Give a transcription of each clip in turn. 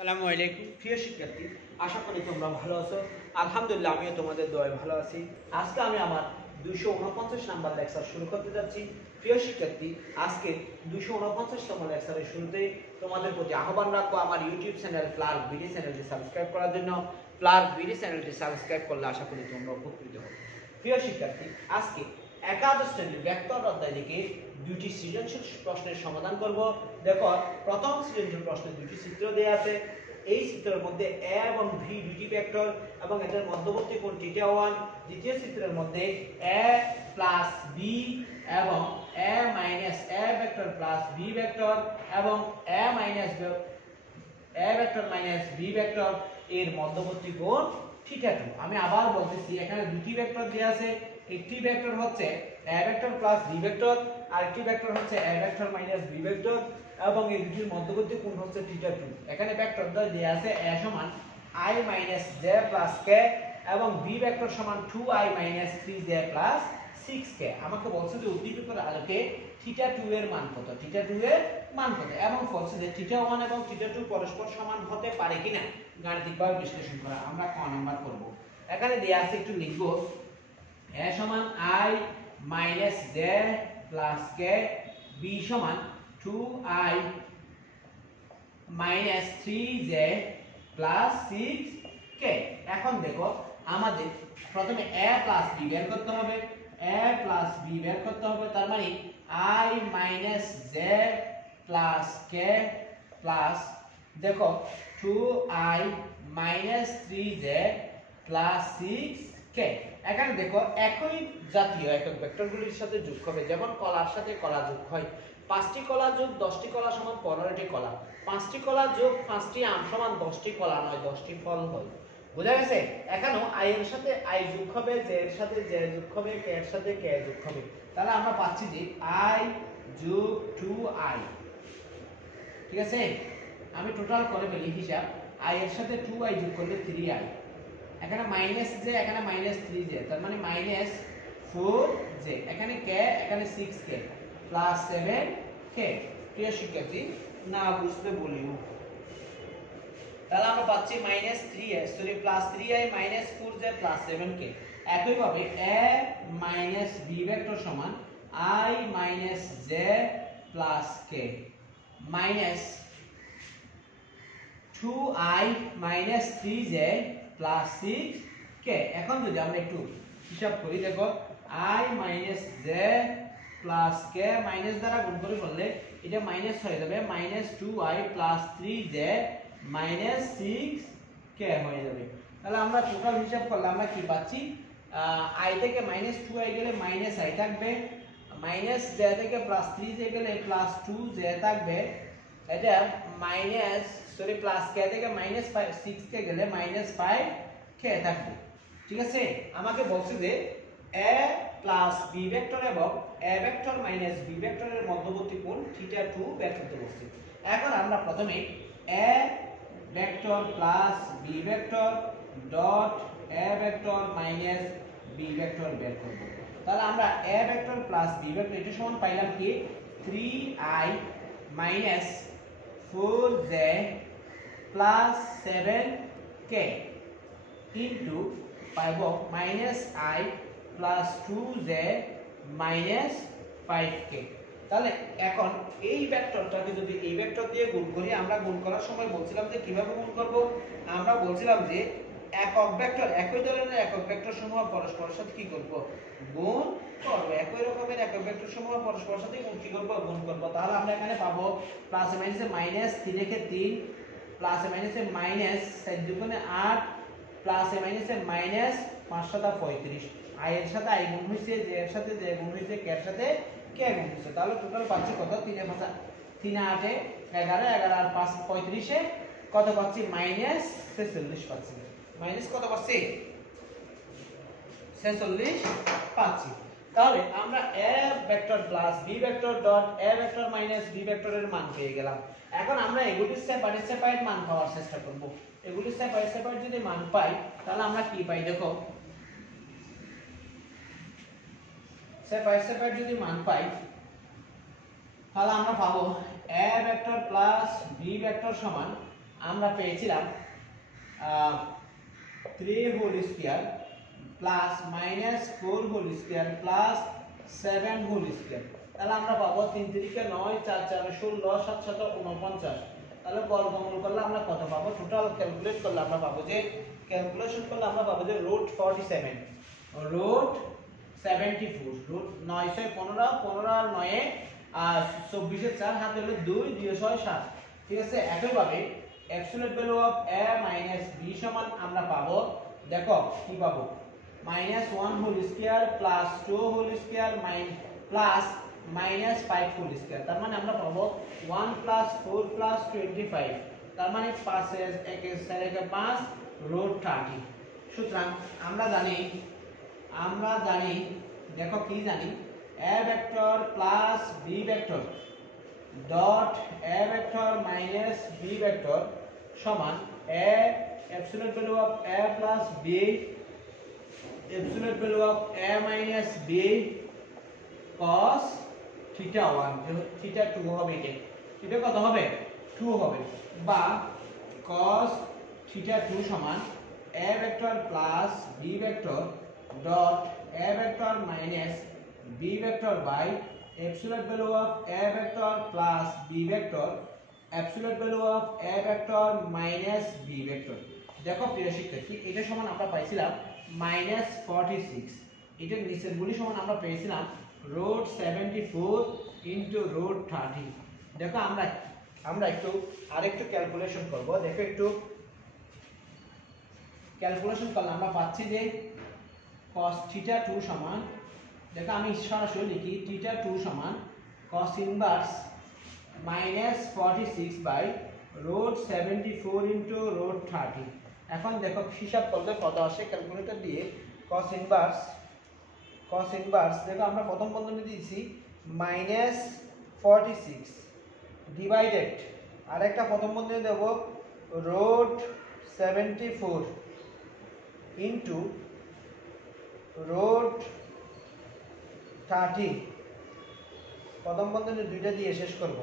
আসসালামু আলাইকুম প্রিয় শিক্ষার্থী, আশা করি তোমরা ভালো আছো। আলহামদুলিল্লাহ, আমিও তোমাদের দোয়ায় ভালো আছি। আজকে আমি আমার 249 নাম্বার লেকচার শুরু করতে যাচ্ছি। প্রিয় শিক্ষার্থী, আজকে 249তম লেকচারের শুরুতে তোমাদের প্রতি আহ্বান রাখবো আমার ইউটিউব চ্যানেল ক্লার্ক বিডি চ্যানেলটি সাবস্ক্রাইব করার জন্য। ক্লার্ক বিডি চ্যানেলটি সাবস্ক্রাইব করলে আশা করি তোমরা উপকৃত হবে। প্রিয় শিক্ষার্থী, আজকে একাদশ শ্রেণীর ভেক্টর অধ্যায় থেকে দুটি সৃজনশীল প্রশ্নের সমাধান করব। দেখো, প্রথম সৃজনশীল প্রশ্নে দুটি চিত্র দেওয়া আছে। এই চিত্রের মধ্যে a এবং v দুটি ভেক্টর এবং এটার মধ্যবর্তী কোণ θ1। দ্বিতীয় চিত্রের মধ্যে a প্লাস b এবং a minus a vector plus b vector এবং a vector minus b vector এর মধ্যবর্তী কোণ θ2। আমি আবার বলতেছি, এখানে দুটি ভেক্টর দেওয়া আছে। একটি ভেক্টর হচ্ছে a vector plus b vector, আর একটি ভেক্টর হচ্ছে a vector minus b vector এবং এই দুটির মধ্যবর্তী কোণ হচ্ছে θ2। এখানে ভেক্টর দ্বয় দেয়া আছে a সমান i minus j plus k এবং b ভেক্টর সমান 2i minus 3j plus 6k। আমাকে বলছে যে উদ্দীপকের আলোকে θ2 এর মান কত, θ2 এর মান কত, এবং বলছে যে θ1 এবং θ2 পরস্পর সমান হতে পারে কিনা গাণিতিকভাবে বিশ্লেষণ করা। আমরা ক নাম্বার করব। এখানে দেয়া আছে, একটু লিখব। a সমান i minus j plus k, b সমান 2i minus 3j plus 6k। এখন দেখো, আমাদের প্রথমে a প্লাস b বের করতে হবে। a প্লাস b বের করতে হবে, তার মানে i minus j plus k plus দেখো 2i minus 3j plus 6k। এখানে দেখো, একই জাতীয় একক ভেক্টরগুলির সাথে যোগ হবে, যেমন কলার সাথে কলা যোগ হয়। 5টি কলা যোগ 10টি কলা সমান 15টি কলা। 5টি কলা যোগ 5টি আম সমান 10টি কলা নয় 10টি ফল হয়। বোঝা গেছে? এখানেও i এর সাথে i যোগ হবে, j এর সাথে j যোগ হবে, k এর সাথে k যোগ হবে। তাহলে আমরা পাচ্ছি যে i যোগ 2i। ঠিক আছে, আমি টোটাল করে ফেলি হিসাব। i এর সাথে 2i যোগ করলে 3i, এখানে মাইনাস j, এখানে মাইনাস 3j, তার মানে মাইনাস 4j, এখানে k, এখানে 6k প্লাস 7k। প্রিয় শিক্ষার্থী, না বুঝতে বলিও। তাহলে আমরা পাচ্ছি minus 3i plus 3i minus 4j plus 7k। একইভাবে a মাইনাস b ভেক্টর সমান i minus j plus k minus 2i minus 3j plus 6k। এখন যদি আমরা একটু হিসাব করি, দেখো i minus j plus k minus দ্বারা গুণ করে করলে এটা মাইনাস হয়ে যাবে, minus 2i plus 3j minus 6k হয়ে যাবে। তাহলে আমরা টোটাল হিসাব করলে আমরা কি পাচ্ছি, i থেকে মাইনাস 2i গেলে মাইনাস i থাকবে, মাইনাস j থেকে প্লাস 3j গেলে প্লাস 2j থাকবে, এটা মাইনাস প্লাস k থেকে মাইনাস 6k গেলে মাইনাস 5k থাকবে। ঠিক আছে, আমাকে বলছে যে a প্লাস b ভেক্টর এবং a ভেক্টর মাইনাস b ভেক্টরের মধ্যবর্তী কোণ θ2 বের করতে বলছে। এখন আমরা প্রথমে a vector plus b vector dot a vector minus b vector বের করব। তাহলে আমরা a vector plus b vector এটা সমান পাইলাম কি 3i minus 4j plus 7k into পাইব minus i plus 2j minus 5k। তাহলে এখন এই ভেক্টরটাকে যদি এই ভেক্টর দিয়ে গুণ করি, আমরা গুণ করার সময় বলছিলাম যে কিভাবে গুণ করব। আমরা বলছিলাম যে একক ভেক্টর, একই ধরনের একক ভেক্টর সমূহ পরস্পরের সাথে কি করব, গুণ করব। একই রকমের একক ভেক্টর সমূহ পরস্পরের সাথে কি করব, গুণ করব। তাহলে আমরা এখানে পাবো প্লাস মাইনাসে মাইনাস 3 কে 3 প্লাস মাইনাসে মাইনাস 4 দুগুণে 8 প্লাস মাইনাসে মাইনাস 5 7 35। i এর সাথে i গুণ হইছে, j এর সাথে j গুণ হইছে, k এর সাথে k গুণ হইছে। তাহলে টোটাল পাচ্ছি কত, 3 এ 5 3 8 এ 11 11 আর 5 35 এ কত পাচ্ছি, মাইনাস 46 পাচ্ছি। মাইনাস কত পাচ্ছি, 46 পাচ্ছি। তাহলে আমরা a vector plus b vector dot a vector minus b ভেক্টরের মান পেয়ে গেলাম। এখন আমরা এগুলির সেপারেট মান পাওয়ার চেষ্টা করব। এগুলির সেপারেট যদি মান পাই, তাহলে আমরা কি পাই, দেখো সেপারেট যদি মান পাই, তাহলে আমরা পাবো a vector plus b vector সমান আমরা পেয়েছিলাম 3 whole square plus minus 4 whole square plus 7 whole square. তাহলে আমরা পাবো 3 3 9 4 4 16 7 7 49। তাহলে বর্গমূল করলে আমরা কত পাবো? টোটাল ক্যালকুলেট করলে আমরা পাবো যে ক্যালকুলেশন করলে আমরা পাবো যে √47 √74 √9 6 15 15 আর 9 আর 24 এর 4 হাতে হলো 2 2 6 7। ঠিক আছে, একইভাবে absolute value of a minus b সমান আমরা পাবো, দেখো কি পাবো, -1 whole square plus 2 whole square plus -5 whole square. তার মানে আমরা পাবো 1 প্লাস 4 প্লাস 25। তার মানে 5 এর 1 এর 4 এর 5 √30। সুতরাং আমরা জানি দেখো কি জানি, a vector plus b vector dot a vector minus b vector সমান a absolute value of a plus b absolute value of a minus b cos theta 1 theta 2 হবে। এটা কত হবে? 2 হবে, বা cos theta 2 সমান a vector plus b vector dot a vector minus b vector by absolute value of a vector plus b vector absolute value of a vector minus b vector। দেখো প্রিয় শিক্ষার্থী, এটা সমান আমরা পাইছিলাম -46, এটার নিচের গুলি সমান আমরা পেয়েছিলাম √74 ইনটু √30। দেখো আমরা একটু আরেকটু ক্যালকুলেশন করব। দেখো একটু ক্যালকুলেশন করলে আমরা পাচ্ছি যে cos theta 2 সমান, দেখো আমি সরাসরি লিখি, থিটা 2 সমান cos ইনভার্স -46 বাই √74 ইনটু √30। এখন দেখো হিসাব করলে কত আসে ক্যালকুলেটর দিয়ে। cos ইনভার্স দেখো আমরা প্রথম বন্ধনী দিয়েছি -46 ডিভাইডেড আরেকটা প্রথম বন্ধনী দেব √74 ইনটু √30। প্রথম বন্ধনী দুইটা দিয়ে শেষ করব।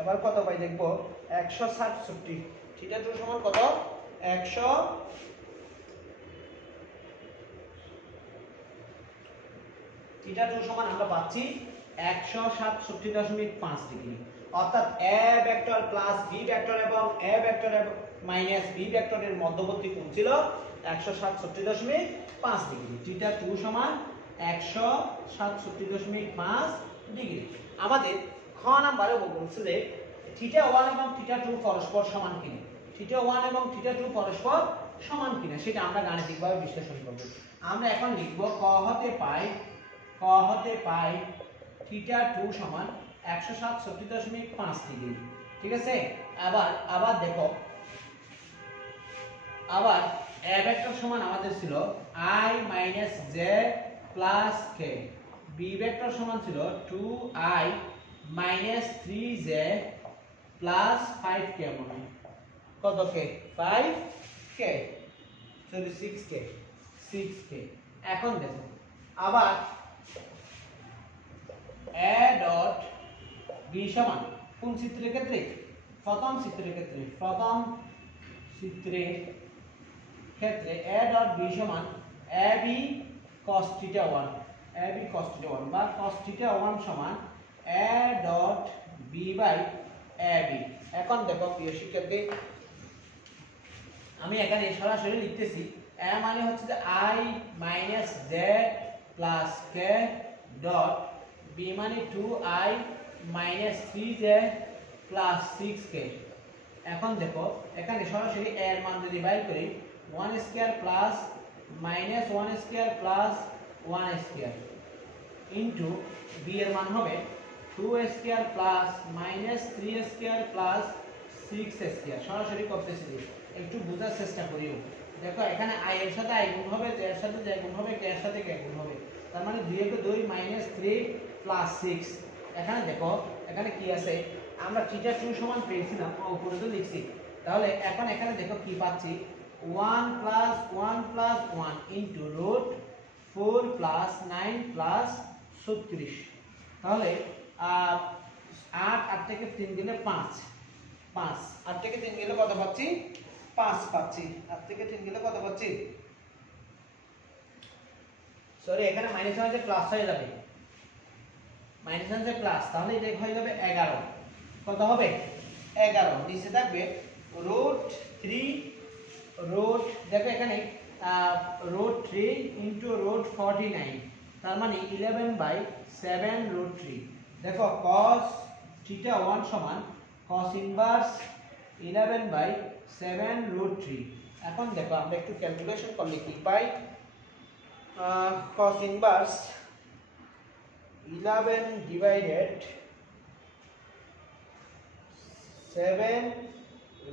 এবার কত পাই দেখবো, 167। থিটা 2 সমান কত? 100 থিটা 2 সমান আমরা পাচ্ছি 167.5 ডিগ্রি। অর্থাৎ a vector plus b vector এবং a ভেক্টর মাইনাস b ভেক্টরের মধ্যবর্তী কোণ ছিল 167.5 ডিগ্রি। থিটা 2 সমান 167.5 ডিগ্রি। আমাদের খ নম্বরে বলছে যে থিটা 1 এবং থিটা 2 পরস্পর সমান কিনা, থিটা 1 এবং থিটা 2 পরস্পর সমান কিনা সেটা আমরা গাণিতিকভাবে বিশ্লেষণ করব। আমরা এখন লিখব ক হতে পাই থিটা 2 সমান 167.5 ডিগ্রি। ঠিক আছে, আবার দেখো, আবার a ভেক্টর সমান আমাদের ছিল i minus j plus k, b vector সমান ছিল 2i minus 3j plus 5k, মনে কত k? 5k, sorry 6k। এখন দেখো আবার a ডট b সমান কোন চিত্রের ক্ষেত্রে? প্রথম চিত্রের ক্ষেত্রে a ডট b সমান ab cos theta 1 বা cos theta 1 সমান a dot b by ab। এখন দেখো প্রিয় শিক্ষার্থী, আমি এখানে সরাসরি লিখতেছি, a মানে হচ্ছে যে i minus j plus k dot b মানে 2i minus 3j plus 6k। এখন দেখো এখানে সরাসরি a এর মান যদি বাইর করি, 1 square plus minus 1 square plus 1 square into b এর মান হবে 2 square plus minus 3 square plus 6 square. সরাসরি করতেছি, একটু বোঝার চেষ্টা করিও। দেখো এখানে i এর সাথে i গুণ হবে, j এর সাথে j গুণ হবে, k এর সাথে k গুণ হবে। তার মানে 2 কে 2 মাইনাস 3 প্লাস 6। এখানে দেখো এখানে কি আছে, আমরা থিটা 2 সমান পেয়েছিলাম, উপরে তো লিখছি। তাহলে এখন এখানে দেখো কি পাচ্ছি, 1 plus 1 plus 1 into root 4 plus 9 plus 36। তাহলে 8 থেকে 3 দিলে 5, 5 8 থেকে 3 গেলে কত পাচ্ছি 5 পাচ্ছি 8 থেকে 3 গেলে কত পাচ্ছি সরি এখানে মাইনাস হয়ে যাবে প্লাস হয়ে যাবে মাইনাস হয়ে প্লাস তাহলে এটা হয়ে যাবে 11 কত হবে 11 নিচে থাকবে √3 রুট দেখো এখানে √3 ইনটু √49 তার মানে 11/7 √3 দেখো cos θ1 সমান cos ইনভার্স 11/7 √3 এখন দেখো আমরা একটু ক্যালকুলেশন করলে কি পাই cos ইনভার্স 11 ডিভাইডেড 7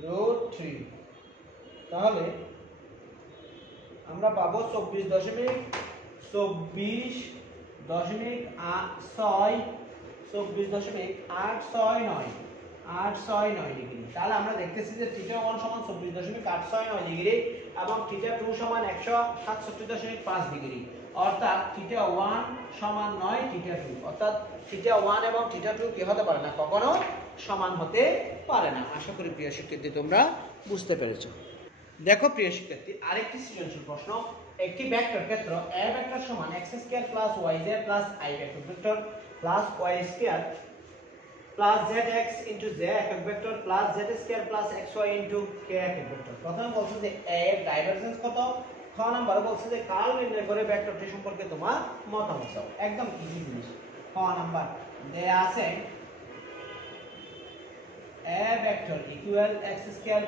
√3 তাহলে আমরা পাবো 24.869 ডিগ্রি তাহলে আমরা দেখতেছি যে θ1 সমান 24.869 ডিগ্রি এবং θ2 সমান 167.5 ডিগ্রি অর্থাৎ θ1 সমান নয় θ2 অর্থাৎ θ1 এবং θ2 কি হতে পারে না কখনো সমান হতে পারে না আশা করি প্রিয় শিক্ষার্থী তোমরা বুঝতে পেরেছো দেখো প্রিয় শিক্ষার্থী আরেকটি সৃজনশীল প্রশ্ন একটি ভেক্টর ক্ষেত্র a ভেক্টর সমান x² + yz + i vector vector plus y² plus zx * z একক vector plus z² + xy * k একক ভেক্টর প্রথমে বলছে যে a এর ডাইভারজেন্স কত খ নাম্বারে বলছে যে কার্ল নির্ণয় করে ভেক্টরটি সম্পর্কে তোমার মতামত দাও একদম ইজি জিনিস খ নাম্বার দেয়া আছে a vector equal x²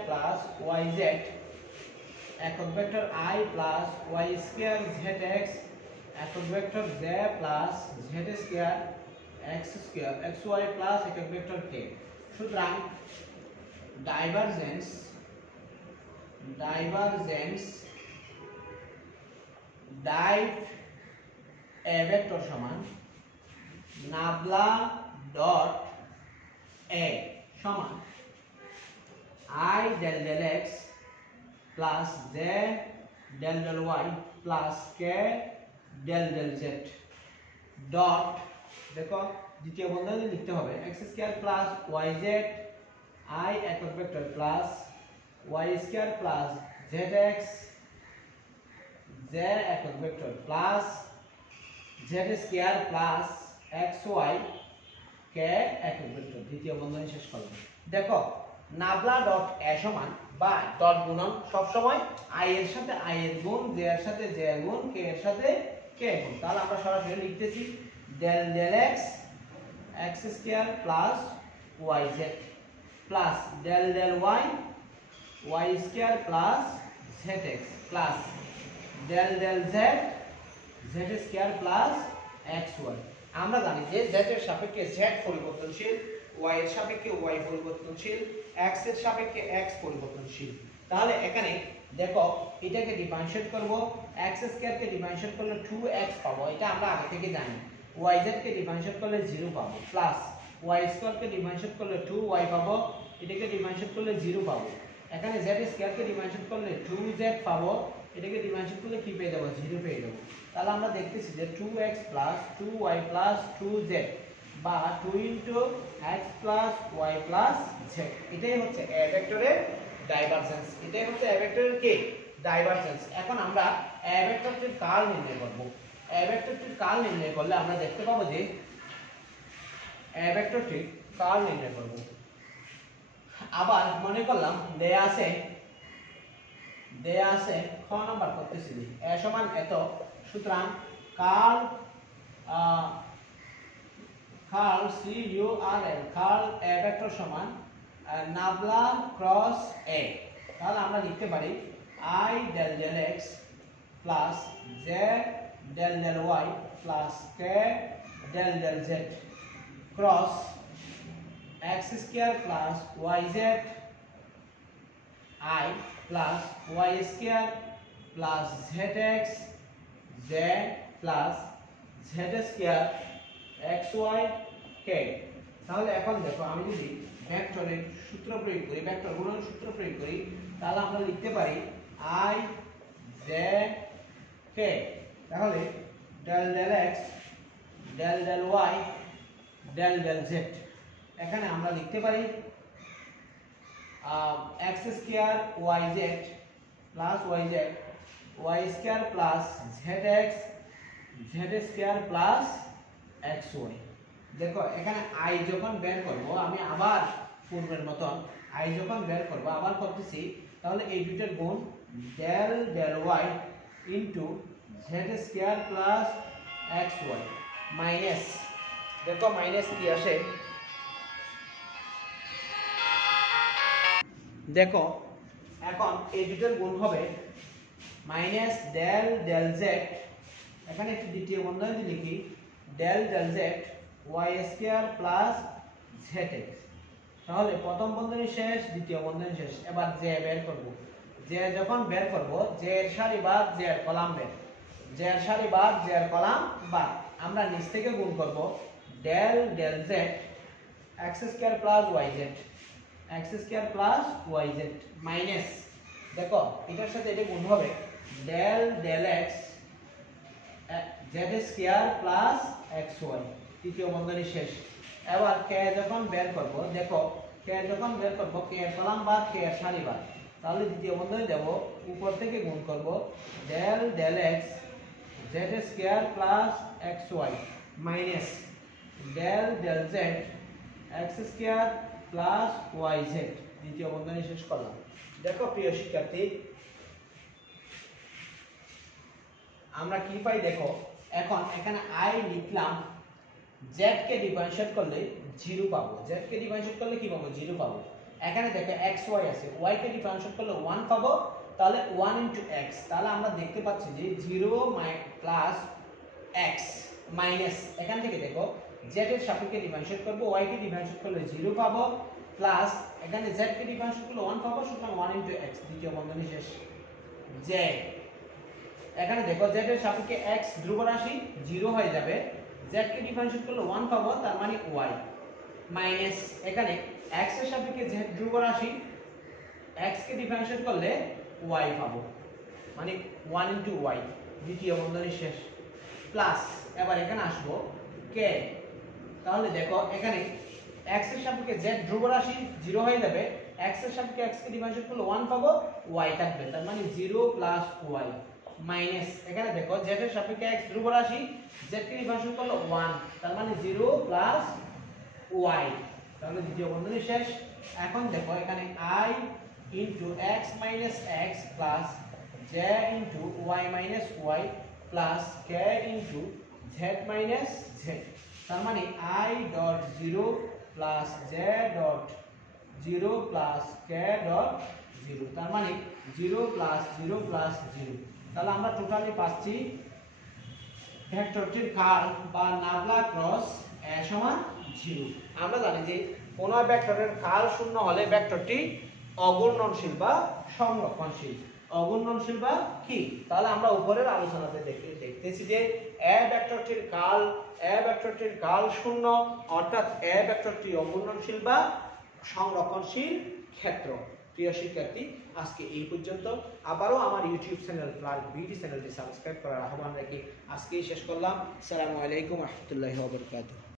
+ yz একক vector I plus y square zx একক vector z plus z square x square xy plus একক ভেক্টর k সুতরাং ডাইভারজেন্স ডাইভ a ভেক্টর সমান নাবলা ডট a সমান I del del x plus z del del y plus k del del z dot দেখো দ্বিতীয় বন্ধনী লিখতে হবে x² plus yz I একক vector plus y² plus zx z একক vector plus z² plus xy k একক vector দ্বিতীয় বন্ধনী শেষ করলাম দেখো নাবলা ডট a সমান বা ডট গুণন সব সময় i এর সাথে i এর গুণ j এর সাথে j এর গুণ k এর সাথে k গুণ তাহলে আমরা সরাসরি লিখতেছি del del x x² plus yz plus del del y y² plus zx plus del del z z² plus xy আমরা জানি যে z এর সাপেক্ষে z পরিবর্তনশীল y এর সাপেক্ষে y পরিবর্তনশীল x এর সাপেক্ষে x পরিবর্তনশীল তাহলে এখানে দেখো এটাকে ডিফারেনশিয়েট করব x² কে ডিফারেনশিয়েট করলে 2x পাবো এটা আমরা আগে থেকে জানি yz কে ডিফারেনশিয়েট করলে 0 পাবো প্লাস y² কে ডিফারেনশিয়েট করলে 2y পাবো এটাকে ডিফারেনশিয়েট করলে 0 পাবো এখানে z² কে ডিফারেনশিয়েট করলে 2z পাবো এটাকে ডিফারেনশিয়েট করলে কি পেয়ে যাব 0 পেয়ে যাব তাহলে আমরা দেখতেছি যে 2x + 2y + 2z বা 2 * x + y + z এটাই হচ্ছে a ভেক্টরের ডাইভারজেন্স এটাই হচ্ছে a ভেক্টরের কি ডাইভারজেন্স এখন আমরা a ভেক্টরটির কার্ল নির্ণয় করব a ভেক্টরটির কার্ল নির্ণয় করলে আমরা দেখতে পাবো যে a ভেক্টরটির কার্ল নির্ণয় করব আবার মনে করলাম দেয়া আছে খ নাম্বার করতেছি a সমান এত সুতরাং কার্ল কার্ল a ভেক্টর সমান নাবলা ক্রস a তাহলে আমরা লিখতে পারি I del del x plus z del del y plus k del del z cross x² plus yz I plus y² plus zx z plus z² xy k তাহলে এখন দেখো আমি যদি ভেক্টরের সূত্র প্রয়োগ করি ভেক্টর গুণনের সূত্র প্রয়োগ করি তাহলে আমরা লিখতে পারি I j k তাহলে del del x del del y del del z এখানে আমরা লিখতে পারি x square yz plus yz y square plus zx z square plus xy। দেখো এখানে i যখন বের করব আমি আবার পূর্বের মতন i যখন বের করব আবার করতেছি, তাহলে এই দুইটার গুণ del del y into z square plus xy minus, দেখো মাইনাস কি আসে, দেখো এখন এই দুটোর গুণ হবে মাইনাস ডেল ডেল জেড, এখানে একটি দ্বিতীয় বন্ধনী যদি লিখি del del z y square plus z x, তাহলে প্রথম বন্ধনী শেষ, দ্বিতীয় বন্ধনী শেষ। এবার জে বের করব, জে যখন বের করব জে এর সারি বাদ জে এর কলাম বের, জে এর সারি বাদ জে এর কলাম বাদ, আমরা নিচ থেকে গুণ করব del del z x square plus y z x square plus yz minus, দেখো এটার সাথে এটা গুণ হবে del del x z square plus xy, তৃতীয় বন্ধনী শেষ। এবার k যখন বের করব, দেখো k যখন বের করব k এর কলাম বাদ k এর সারি বাদ, তাহলে দ্বিতীয় বন্ধনী দেব, উপর থেকে গুণ করব del del x z square plus xy minus del del z x square plus yz, দ্বিতীয় বন্ধনী শেষ করলাম। দেখো প্রিয় শিক্ষার্থী আমরা কি পাই, দেখো এখন এখানে i লিখলাম, z কে ডিফারেন্সিয়েট করলে 0 পাবো, z কে ডিফারেন্সিয়েট করলে কি পাবো 0 পাবো। এখানে দেখো xy আছে, y কে ডিফারেন্সিয়েট করলে 1 পাবো, তাহলে 1 x, তাহলে আমরা দেখতে পাচ্ছি যে 0 প্লাস x মাইনাস, এখান থেকে দেখো z এর সাপেক্ষে ডিফারেন্সিয়েট করব, y কে ডিফারেন্সিয়েট করলে 0 পাবো প্লাস এখানে z কে ডিফারেন্সিয়েট করলে 1 পাবো, সুতরাং 1 x, দ্বিতীয় বন্ধনী শেষ। z এখানে দেখো z এর সাপেক্ষে x ধ্রুব রাশি 0 হয়ে যাবে, z কে ডিফারেন্সিয়েট করলে 1 পাবো, তার মানে y মাইনাস এখানে x এর সাপেক্ষে z ধ্রুব রাশি, x কে ডিফারেন্সিয়েট করলে y পাবো, মানে 1 y, দ্বিতীয় বন্ধনী শেষ প্লাস, এবার এখানে আসবো k, তাহলে দেখো এখানে x এর সাপেক্ষে z ধ্রুব রাশি 0 হয়ে যাবে, x এর সাপেক্ষে x কে ডিফারেন্সিয়েট করলে 1 পাবো, y থাকবে, তার মানে 0 প্লাস y মাইনাস এখানে দেখো z এর সাপেক্ষে x ধ্রুব রাশি, z কে ডিফারেন্সিয়েট করলে 1, তার মানে 0 প্লাস y, তাহলে দ্বিতীয় বন্ধনী শেষ। এখন দেখো এখানে i into x minus x plus j into y minus y plus k into z minus z, তার মানে i dot 0 plus j dot 0 plus k dot 0, তার মানে 0 প্লাস 0 প্লাস 0, তাহলে আমরা টোটালি পাচ্ছি ভেক্টরটির কার্ল বা নাবলা ক্রস a সমান 0। আমরা জানি যে কোন ভেক্টরের কার্ল শূন্য হলে ভেক্টরটি অঘূর্ণনশীল বা সংরক্ষণশীল, অঘূর্ণনশীল বা কি, তাহলে আমরা উপরের আলোচনাতে দেখতেছি যে a ভেক্টরটির কার্ল শূন্য, অর্থাৎ a ভেক্টরটি অঘূর্ণনশীল বা সংরক্ষণশীল ক্ষেত্র। প্রিয় শিক্ষার্থী আজকে এই পর্যন্ত, আবারও আমার ইউটিউব চ্যানেল ক্লার্ক বিডি চ্যানেলটি সাবস্ক্রাইব করার আহ্বান রেখে আজকেই শেষ করলাম। আসসালামু আলাইকুম ওয়া রাহমাতুল্লাহি ওয়া বারাকাতুহু।